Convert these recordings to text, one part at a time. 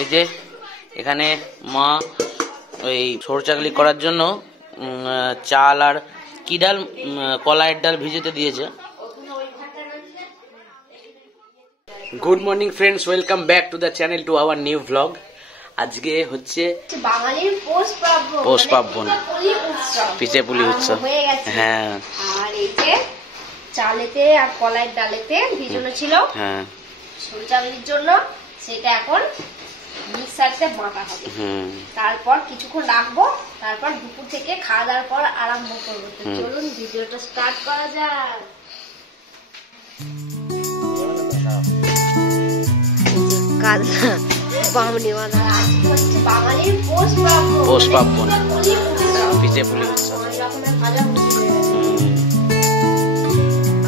এই যে এখানে মা ওই সরু চাকলি করার জন্য চাল আর কি ডাল, কলাইয়ের ডাল ভিজেতে দিয়েছে। Good morning friends, welcome back to the channel, to our new vlog. আজকে হচ্ছে বাঙালির পৌষ পার্বণ, পিঠে পুলি উৎসব। হ্যাঁ, আর এই যে চালেতে আর কলাইয়ের ডালেতে ভিজানো ছিল হ্যাঁ সরু চাকলির জন্য, সেটা এখন মিক্সারতে বাটা হবে। তারপর কিছুক্ষণ রাখবো, তারপর দুপুর থেকে খাওয়া দাওয়ার পর আরম্ভ করবো। তো চলুন ভিডিওটা স্টার্ট করা যাক। বাঙালির পৌষ পার্বণ, পিঠে পুলি উৎসব।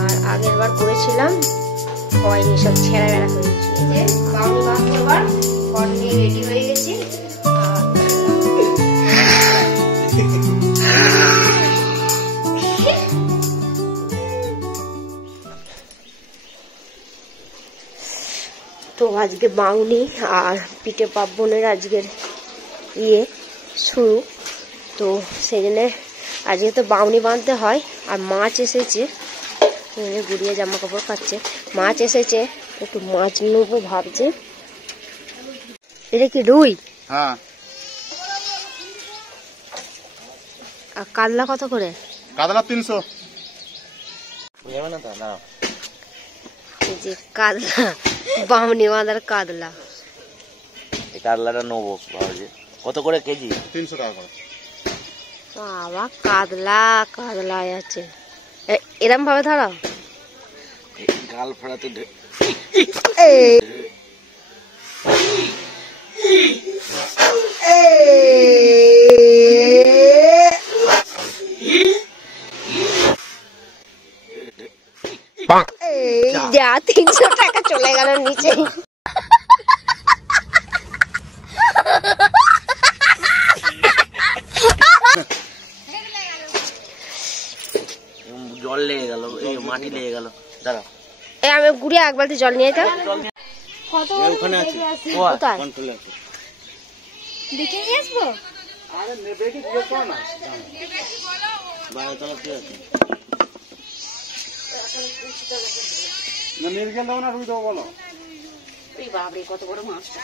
আর আগের বার করেছিলাম, হয়নি, সব ছেঁড়া বেড়া হয়েছে। যে বাউনি মাছ এবার ঘর নিয়ে রেডি হয়ে গেছি। তো আজকে বাউনি আর পিঠে পার্বণের আজকের শুরু। তো সেই জন্য আজকে তো বাউনি বাঁধতে হয়। আর মাছ এসেছে, গুড়িয়ে জামা কাপড় খাচ্ছে। মাছ এসেছে, একটু মাছ নেবো ভাবছি। এটা কি রুই? হ্যাঁ। আর কাতলা কত করে? কাতলা 300। এই যে কাতলা, বাউনি বাঁধার কাতলা। এই কাতলাটা নেবো ভাবছি। কত করে কেজি? 300 টাকা করে। বাবা, কাতলা কাতলা আছে। এরম ভাবে ধরো, গাল ফাড়াতে। যা 300 টাকা চলে গেল নিচে। জল লেগে গেল, এই মাটি লেগে গেল। দাঁড়া, আমি ঘুরে এক বালতি জল নিয়ে যেতাম। ওখানে আছে, কোথায়? কন্ট্রোল আছে, দেখে নিয়ে আসবো। আরে নেবে কি জিজ্ঞেস করো না। বাইরে তো কি আছে না, নির্গেল দাও না রুই দাও বলো। এই বাবা রে, কত বড় মাছটা।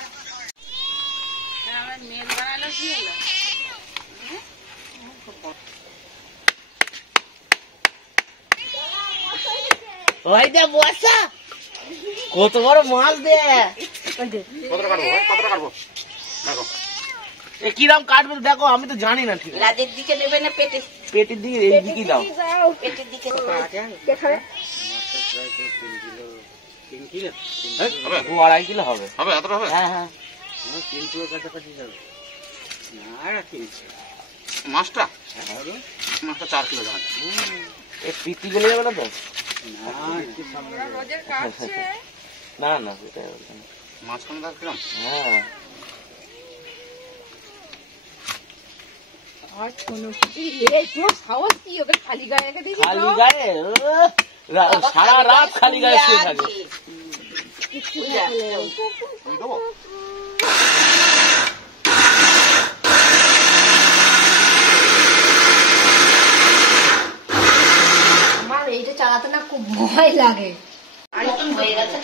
কত বড় মাছ দে। কতটা কাটবো? কতটা কাটবো? দেখো কিরাম কাটবে দেখো, আমি তো জানি না। ঠিক আছে, লাজের দিকে নেবে না পেটের? পেটের দিকে, এই দিকে দাও। পেটের দিকে। ও 2.5 কিলো হবে। হবে, এতটা হবে? হ্যাঁ হ্যাঁ, মাছটা 4 কিলো দাম। এই পিটি গলে যাবে না তো? না না, সেটাই বলছি। মাছখানে 10 গ্রাম। হ্যাঁ, খালি গায়ে সারা রাত খালি গায়ে শুয়ে থাকে। দেবো? আমার এইটা চালাতে না খুব ভয় লাগে। হয়ে গেছে।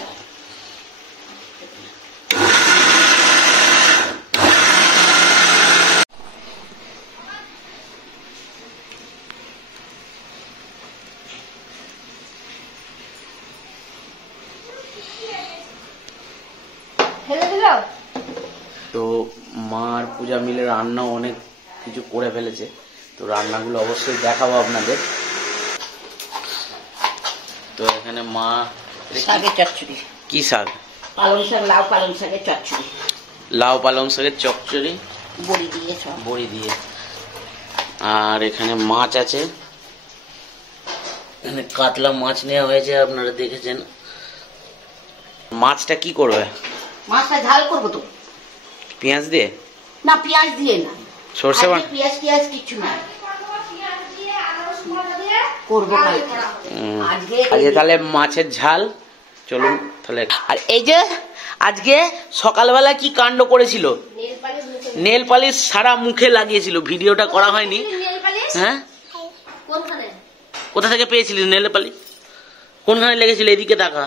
তো মার পূজা মিলে রান্না অনেক কিছু করে ফেলেছে। তো রান্নাগুলো অবশ্যই দেখাবো আপনাদের। তো এখানে মা শাকের চচ্চড়ি। কি শাক? পালং শাক, লাউ পালং শাকের চচ্চড়ি। লাউ পালং শাকের চচ্চড়ি, বড়ি দিয়ে সব। বড়ি দিয়ে। আর এখানে মাছ আছে, এখানে কাতলা মাছ নেওয়া হয়েছে, আপনারা দেখেছেন। মাছটা কি করবে? মাছটা ঝাল করবো তো। পেঁয়াজ দিয়ে? না, পেঁয়াজ দিয়ে না। সরষে বাটা? পেঁয়াজ কিছু না, করবো আজকে। তাহলে মাছের ঝাল। চলুন তাহলে। আর এই যে আজকে সকালবেলা কি কাণ্ড করেছিল, নেল পালিশ সারা মুখে লাগিয়েছিল, ভিডিওটা করা হয়নি। হ্যাঁ, কোথা থেকে পেয়েছিলিস নেল পালিশ? কোনখানে লেগেছিল? এদিকে তাকা,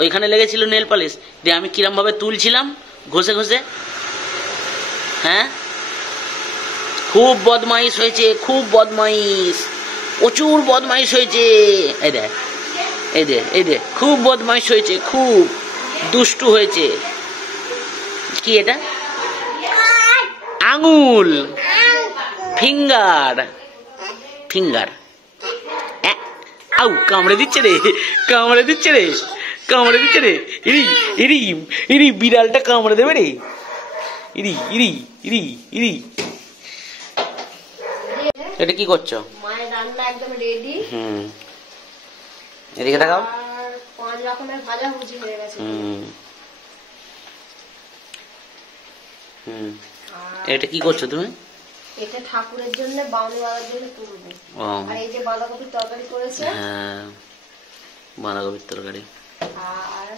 ওইখানে লেগেছিল নেল পালিশ। দিয়ে আমি কিরম ভাবে তুলছিলাম ঘষে ঘষে। হ্যাঁ, খুব বদমাইশ হয়েছে, খুব বদমাইশ, প্রচুর বদমাইশ হয়েছে। এই দেখ, এই দে, এই দে, খুব বদমাইশ হয়েছে, খুব দুষ্টু হয়েছে। কি এটা? আঙুল, ফিঙ্গার, ফিঙ্গার। আউ, কামড়ে দিচ্ছে রে, কামড়ে দিচ্ছে রে, কামড়ে দিচ্ছে রে। ইরি ইরি ইরি, বিড়ালটা কামড়ে দেবে রে। ইরি ইরি ইরি ইরি। এটা কি করছো? মায়ের রান্না একদম রেডি। এদিকে দেখাও। আর 5 রকমের ভাজা ভুজি হয়ে গেছে। এটা কি করছো তুমি? এটা ঠাকুরের জন্য বাউনি বাঁধার জন্য তুলবো। আর এই যে বাঁধাকপির তরকারি করেছে। হ্যাঁ, বাঁধাকপির তরকারি আর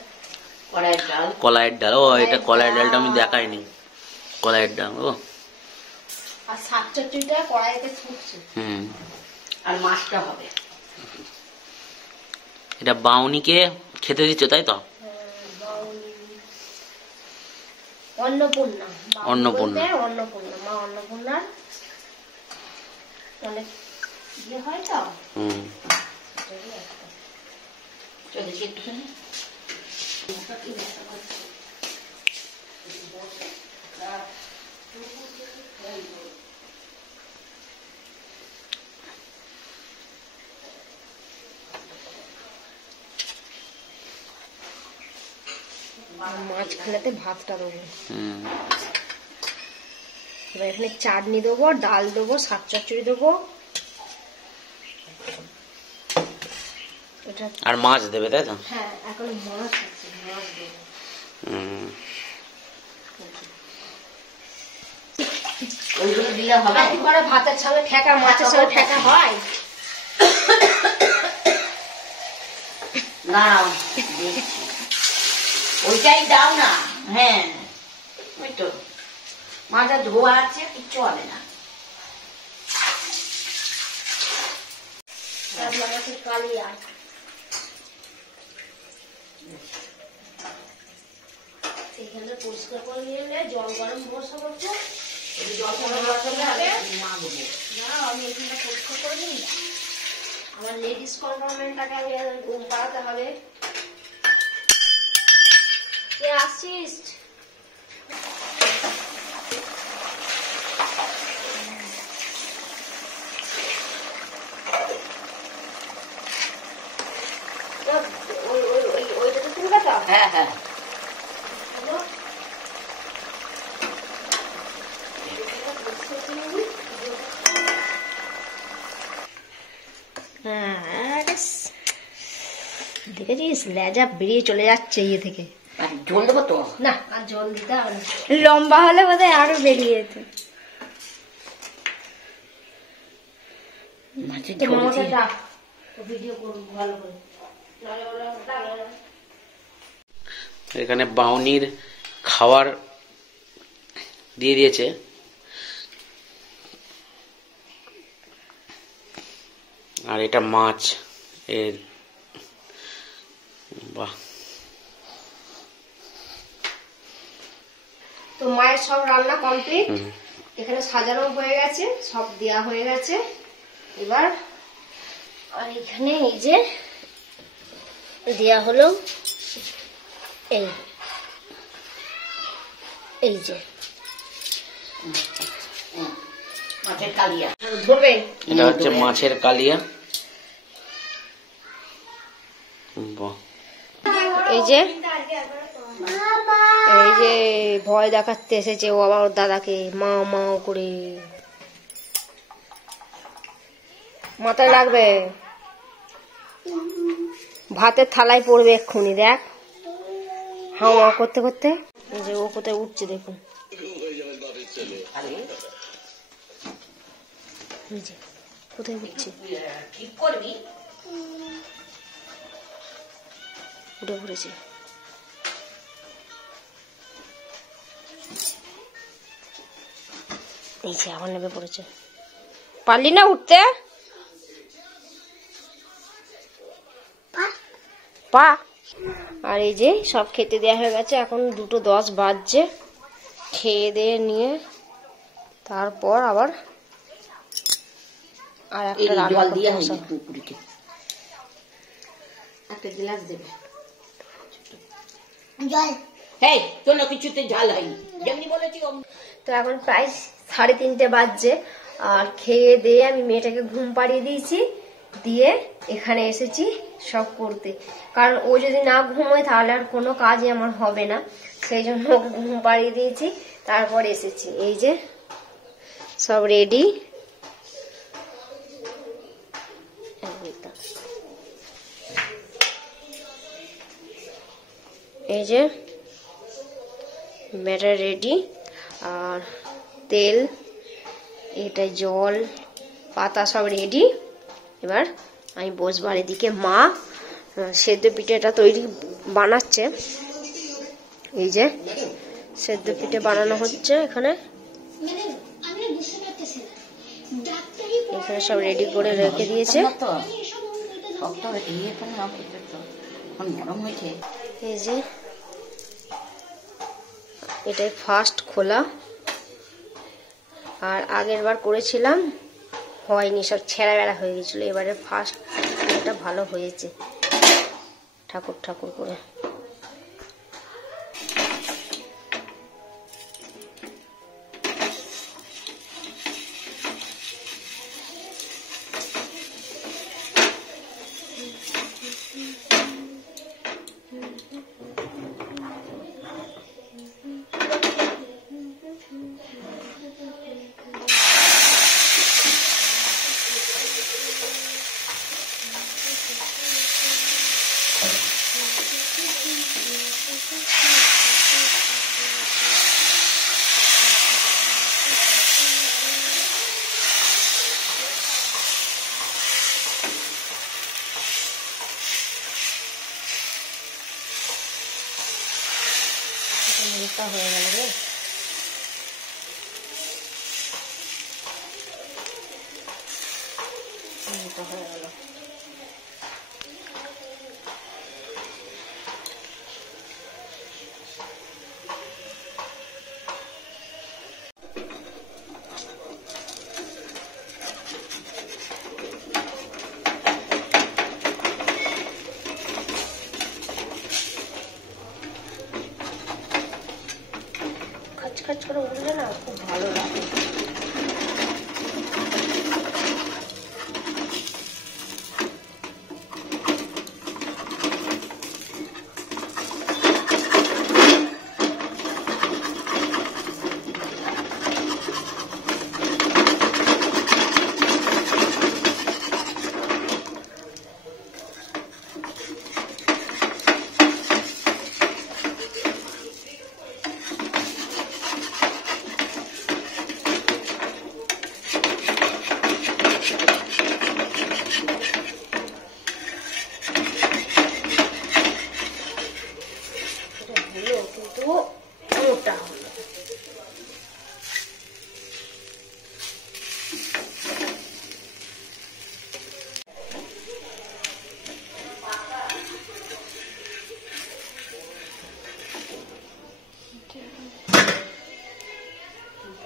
কড়াইয়ের ডাল, কলাইয়ের ডাল। ও, এটা কলাইয়ের ডালটা আমি দেখাইনি। কলাইয়ের ডাল। ও, আর শাক চচ্চড়িটা কড়াইতে ফুটছে। আর মাছটা হবে। এটা বাউনিকে খেতে দিচ্ছ, তাই তো? অন্নপূর্ণা, অন্নপূর্ণা, অন্নপূর্ণা, মা অন্নপূর্ণার অনেক ইয়ে হয় তো। চলেছি একটুখানি। মাঝখানেতে ভাতটা দেবো। এবার এখানে চাটনি দেবো, ডাল দেবো, শাক চচ্চড়ি দেবো, আর মাছ দেবে, তাই তো? হ্যাঁ, এখন মাছ আছে, মাছ দেবো। ওইগুলো দিলে হবে। কি করে ভাতের সঙ্গে ঠেকা, মাছের সঙ্গে ঠেকা হয় না? ওইটাই দাও না। হ্যাঁ, ওই তো মাছটা ধোয়া আছে, কিচ্ছু হবে না। মাছের কালিয়া এখানে পরিষ্কার করে নিয়ে এলে জল গরম বসাবো। জল গরম বসালে মাখবো না, আমি এখানটা পরিষ্কার করে নিই। আমার লেডিস কন্ট্রোলমেন্টটাকে আমি ঘুম পাড়াতে হবে। কে আসছিস? ওইটাতে তুমি কথা। হ্যাঁ হ্যাঁ, দেখেছিস লেজা বেরিয়ে চলে যাচ্ছে ইয়ে থেকে। আর জল দেবো তো না, আর জল দিতে হবে না। লম্বা হলে বোধহয় আরো বেরিয়ে যেত। মাছের ঝোল দিয়ে। ভিডিও করবো ভালো করে। এখানে বাউনির খাবার দিয়ে দিয়েছে। আর এটা মাছ। এর বাহ, তো মায়ের সব রান্না কমপ্লিট। এখানে সাজানো হয়ে গেছে, সব দেয়া হয়ে গেছে। এবার আর এখানে এই যে দেয়া হলো, এই যে মাছের কালিয়া ধরবে। এটা হচ্ছে মাছের কালিয়া। বাহ, এই যে এই যে ভয় দেখাতে এসেছে ও আবার ওর দাদাকে মা মা করে। মাথায় রাখবে, ভাতের থালায় পড়বে এক্ষুনি। দেখ, হাওয়া করতে করতে এই যে ও কোথায় উঠছে দেখুন। এই যে কোথায় উঠছে, ঠিক করবি। উঠে পড়েছে। এই যে আবার নেমে পড়েছে। পারলি না উঠতে? পা। আর এই যে সব খেতে দেওয়া হয়ে গেছে, এখন 2:10 বাজছে। খেয়ে দিয়ে নিয়ে তারপর আবার আর একটা রান্না জল দিয়ে করতে বসাবো। পুকুরিকে একটা গ্লাস দেবে জল। এই কোনো কিছুতে ঝাল হয়নি, যেমনি বলেছি তো এখন প্রায় 3:30 বাজছে। আর খেয়ে দিয়ে আমি মেয়েটাকে ঘুম পাড়িয়ে দিয়েছি, দিয়ে এখানে এসেছি সব করতে। কারণ ও যদি না ঘুমোয় তাহলে আর কোনো কাজই আমার হবে না, সেই জন্য ওকে ঘুম পাড়িয়ে দিয়েছি, তারপর এসেছি। এই যে সব রেডি। এই যে ব্যাটার রেডি, আর তেল, এটা জল, পাতা সব রেডি। এবার আমি বসবার। এদিকে মা সেদ্ধ পিঠেটা তৈরি বানাচ্ছে। এই যে সেদ্ধ পিঠে বানানো হচ্ছে এখানে। এখানে সব রেডি করে রেখে দিয়েছে। নরম হয়েছে। এই যে এটাই ফার্স্ট খোলা, আর আগের বার করেছিলাম হয়নি, সব ছেঁড়া বেড়া হয়ে গেছিল। এবারে ফার্স্ট এটা ভালো হয়েছে, ঠাকুর ঠাকুর করে। মোটা হয়ে গেল রে। মোটা হয়ে গেল। খাচ করে উঠলে না খুব ভালো লাগে।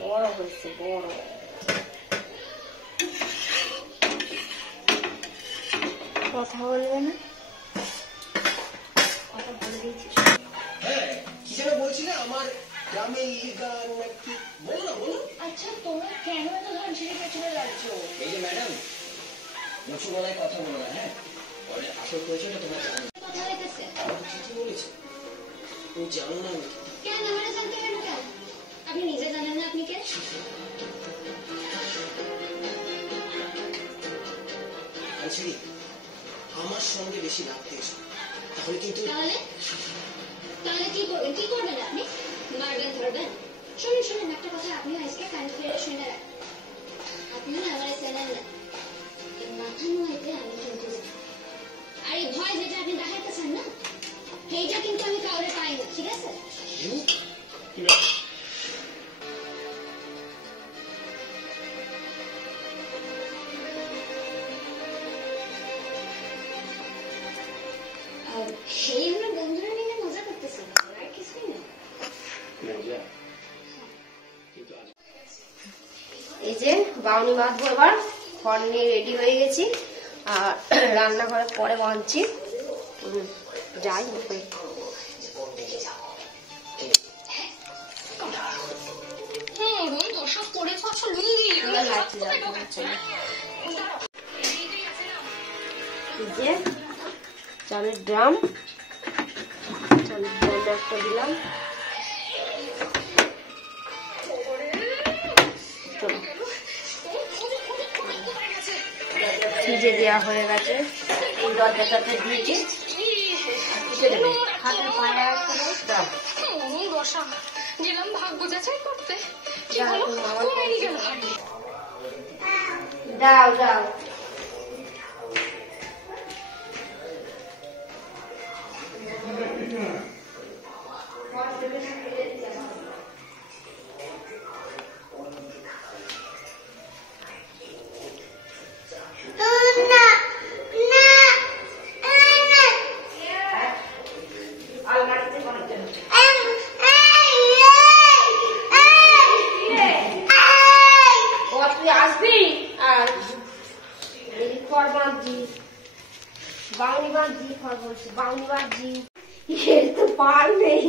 বড় হয়েছে, বড়। কথা বলবে না? কথা বলে দিয়েছি। কি যেন বলছিলে আমার গ্রামে এই গান নাকি, বলো না বলো। আচ্ছা তোমরা কেন এত গান ছেড়ে পেছনে লাগছো? এই যে ম্যাডাম, উঁচু গলায় কথা বলো না, হ্যাঁ? পরে আসল পরিচয়টা তোমরা জানো। কথা হইতেছে ঠিকই বলেছে, তুমি জানো না আমি কেন? আমরা জানতে পারবো কেন? আপনি নিজে জানেন না আপনি কে? আচ্ছা আমার সঙ্গে বেশি লাগতে এসো, তাহলে কিন্তু তাহলে তাহলে কি করবেন? কি করবেন আপনি? মারবেন, ধরবেন? শুনুন শুনুন একটা কথা, আপনি আজকে কান ফিরে শুনে রাখেন। আপনি আমার চ্যানেল না, মাথা নোয়াইতে আমি কিন্তু জানি। আর এই ভয় যেটা আপনি দেখাইতেছেন না, সেইটা কিন্তু আমি কাউরে পাই না, ঠিক আছে? এই যে বাউনি বাঁধবো, এবার খড় নিয়ে রেডি হয়ে গেছি আর রান্নাঘরে পরে বাঁধছি। যাই যে চালের ড্রাম, চালের ড্রাম একটা দিলাম। ফ্রিজে দেওয়া হয়ে গেছে, এই দরজাটাতে দিয়েছি। হাতের পায়ে গেলাম ভাগ্য যাচাই করতে, দাও দাও। বাউনি বাঁধছি, খড় বলছি, বাউনি বাঁধছি, এর তো পার নেই।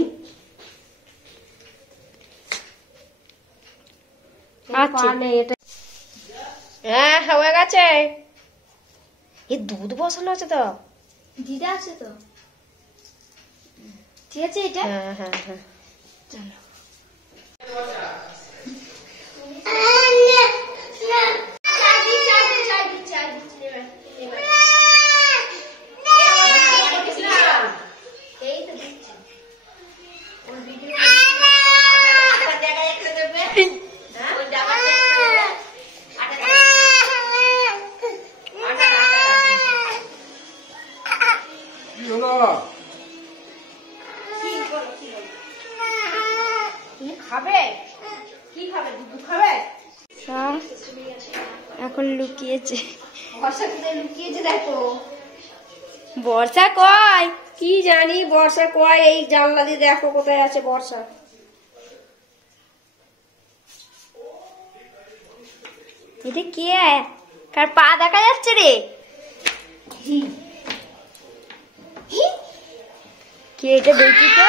হ্যাঁ হয়ে গেছে। এই দুধ বসানো আছে তো, দিদা আছে তো, ঠিক আছে এটা। হ্যাঁ হ্যাঁ হ্যাঁ চলো এখন লুকিয়েছে, বর্ষা কোথায় লুকিয়েছে দেখো। বর্ষা কয় কি জানি, বর্ষা কয় এই জানলা দিয়ে দেখো কোথায় আছে বর্ষা। এটা কে, কার পা দেখা যাচ্ছে রে? কে এটা দেখি তো।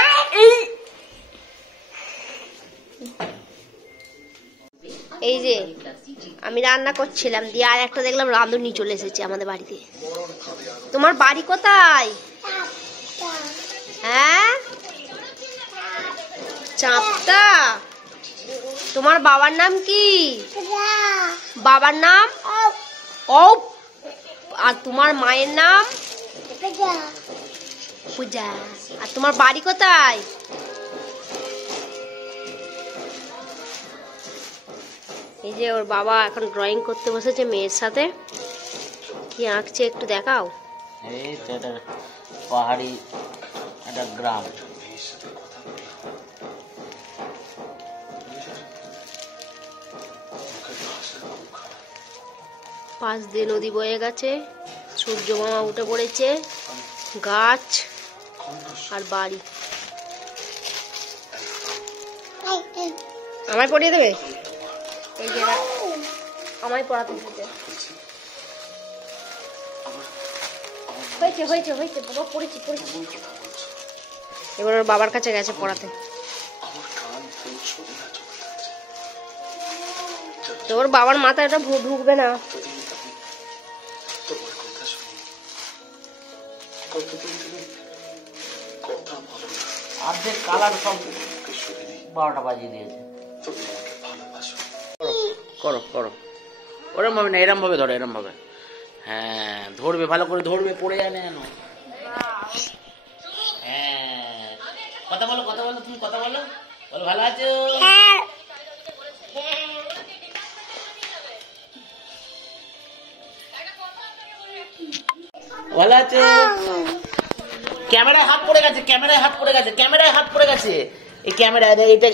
এই যে আমি রান্না করছিলাম, দিয়ে আর একটা দেখলাম রাঁধুনি চলে এসেছে আমাদের বাড়িতে। তোমার বাড়ি কোথায়? হ্যাঁ চাঁপটা। তোমার বাবার নাম কি? বাবার নাম ও। আর তোমার মায়ের নাম? পূজা। আর তোমার বাড়ি কোথায়? এই যে ওর বাবা এখন ড্রয়িং করতে বসেছে মেয়ের সাথে। কি আঁকছে একটু দেখাও। এই তো এটা পাহাড়ি একটা গ্রাম। পাশ দিয়ে নদী বয়ে গেছে, সূর্য মামা উঠে পড়েছে, গাছ আর বাড়ি। আমায় পড়িয়ে দেবে? এই যে আমায় পড়াতে দিতে হয়েছে হয়েছে হয়েছে বাবা, পড়েছি পড়েছি। এবার ওর বাবার কাছে গেছে পড়াতে। তোর বাবার মাথায় এটা ঢুকবে না। অর্ধেক কালার সব 12টা বাজিয়ে দিয়েছে। করো করো, ওরম ভাবে না, এরম ভাবে ধরো, এরম ভাবে। হ্যাঁ ধরবে, ভালো করে ধরবে, পড়ে যায় না যেন। হ্যাঁ কথা বলো, কথা বলো, তুমি কথা বলো, বলো ভালো আছো। ভালো আছে। ক্যামেরায় হাত পড়ে গেছে, ক্যামেরায় হাত পড়ে গেছে, ক্যামেরায় হাত পড়ে গেছে। এই ক্যামেরা,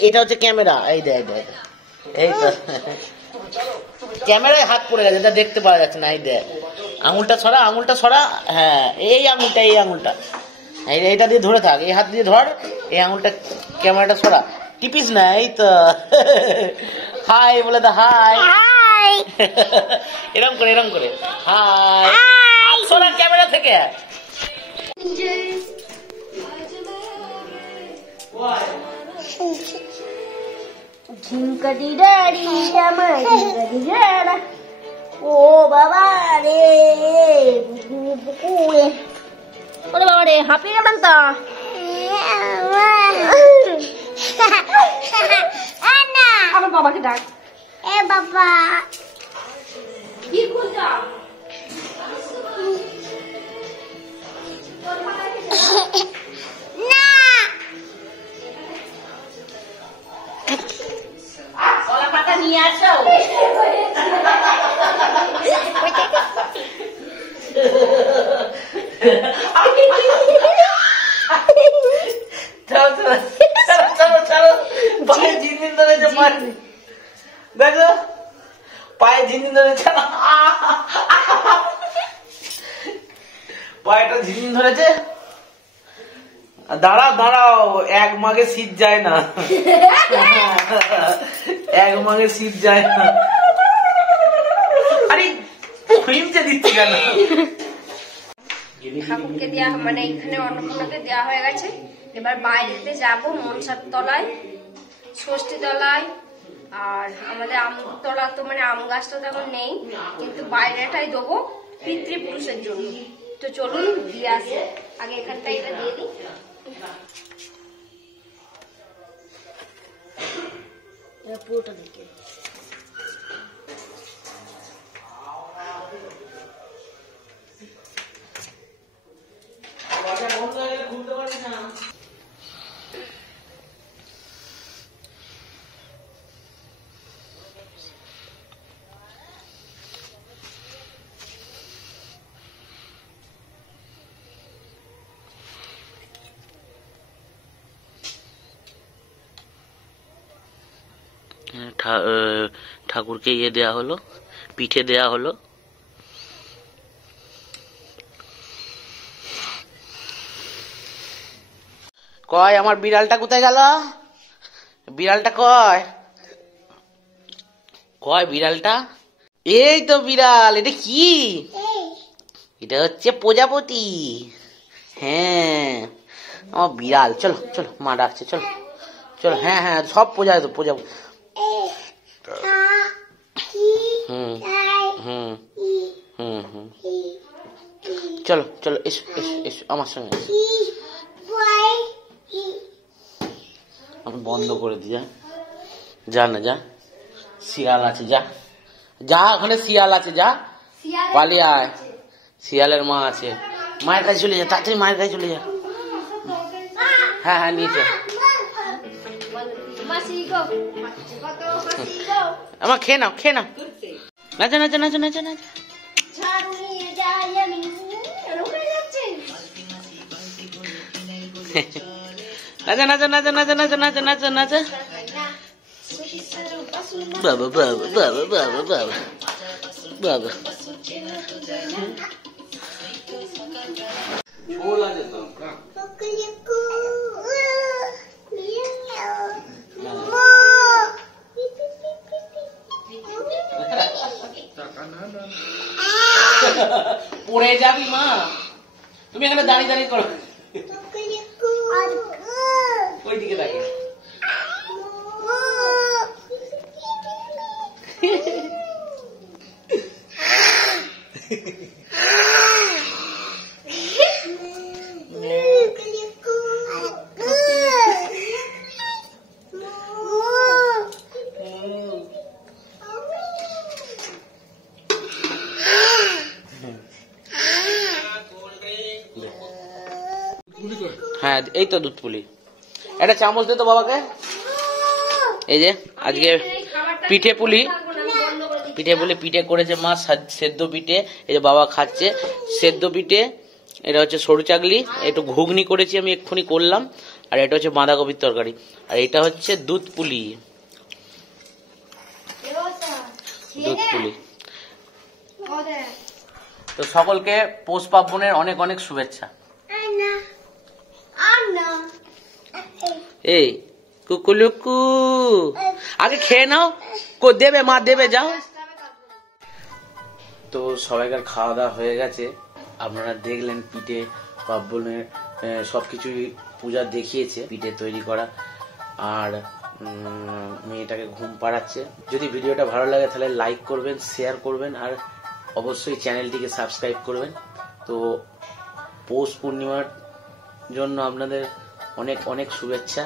এটা হচ্ছে ক্যামেরা। এই দেখ দেখ, এই তো ক্যামেরায় হাত পড়ে গেছে, এটা দেখতে পাওয়া যাচ্ছে না। এই দেখ, আঙুলটা সরা, আঙুলটা সরা। হ্যাঁ এই আঙুলটা, এই আঙুলটা, এইটা দিয়ে ধরে থাক, এই হাত দিয়ে ধর, এই আঙুলটা, ক্যামেরাটা সরা। টিপিস না, এই তো হাই বলে দা, হাই। এরম করে হাই, হাত সরা ক্যামেরা থেকে। ঝিঙ্কাটি ডাড়ি আমার ঝিঙ্কাটি ডাড়া, ও বাবা রে, ওরে বাবা রে, হাঁপিয়ে গেলাম তো। আমার বাবাকে ডাক, এ বাবা। কলা পাতা নিয়ে আসো। চলো পায়ে ঝিনঝিন ধরেছে, দেখো পায়ে ঝিনঝিন ধরেছে, পায়েটা ঝিনঝিন ধরেছে। দাঁড়াও, এক মাগে শীত যায় না, এক মাগে শীত যায় না। আরে খুইমচে দিচ্ছে কেন? ঠাকুরকে দেওয়া, মানে এখানে অন্নপূর্ণাকে দেওয়া হয়ে গেছে। এবার বাইরেতে যাবো, মনসার তলায়, ষষ্ঠী তলায়, আর আমাদের আমতলা তো মানে আম গাছটা তেমন নেই, কিন্তু বাইরেটাই দেবো পিতৃপুরুষের জন্য। তো চলুন দিয়ে আসি, আগে এখানটায় এটা দিয়ে দিই। পুরোটা দিকে ঠাকুরকে ইয়ে দেয়া হলো, পিঠে দেয়া হলো। কয় আমার বিড়ালটা কোথায় গেল? বিড়ালটা কয় বিড়ালটা? এই তো বিড়াল। এটা কি? এটা হচ্ছে প্রজাপতি। হ্যাঁ আমার বিড়াল। চলো মা ডাকছে, চলো। হ্যাঁ সব প্রজাপতি। চলো এসো আমার সঙ্গে এসো। আমি বন্ধ করে দি, যা না, যা শিয়াল আছে, যা ওখানে শিয়াল আছে, যা পালিয়ে আয়। শিয়ালের মা আছে, মায়ের কাছে চলে যা, তাড়াতাড়ি মায়ের কাছে চলে যা। হ্যাঁ নিয়ে চল। আমার খেয়ে নাও। নাচো। বাবা পড়ে যাবি মা, তুমি এখানে দাঁড়িয়ে করো। ওই দিকে তাকিয়ে। হ্যাঁ এই তো দুধ পুলি। একটা চামচ দে তো বাবাকে। এই যে আজকে পিঠে করেছে মা, সেদ্ধ পিঠে। এই যে বাবা খাচ্ছে সেদ্ধ পিঠে। এটা হচ্ছে সরু চাগলি, একটু ঘুগনি করেছি আমি, এক্ষুনি করলাম। আর এটা হচ্ছে বাঁধাকপির তরকারি। আর এটা হচ্ছে দুধ পুলি। তো সকলকে পৌষ পার্বণের অনেক অনেক শুভেচ্ছা। এই কুকুলুকু আগে খেয়ে নাও, দেবে মা দেবে, যাও। তো সবাইকার খাওয়া দাওয়া হয়ে গেছে। আপনারা দেখলেন পিঠে পার্বণের সবকিছুই পূজা দেখিয়েছে, পিঠে তৈরি করা, আর মেয়েটাকে ঘুম পাড়াচ্ছে। যদি ভিডিওটা ভালো লাগে তাহলে লাইক করবেন, শেয়ার করবেন, আর অবশ্যই চ্যানেলটিকে সাবস্ক্রাইব করবেন। তো পৌষ পূর্ণিমার জন্য আপনাদের অনেক অনেক শুভেচ্ছা।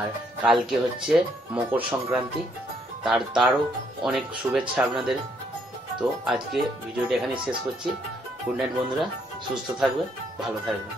আর কালকে হচ্ছে মকর সংক্রান্তি, তারও অনেক শুভেচ্ছা আপনাদের। তো আজকে ভিডিওটা এখানে শেষ করছি। গুড নাইট বন্ধুরা, সুস্থ থাকবেন, ভালো থাকবেন।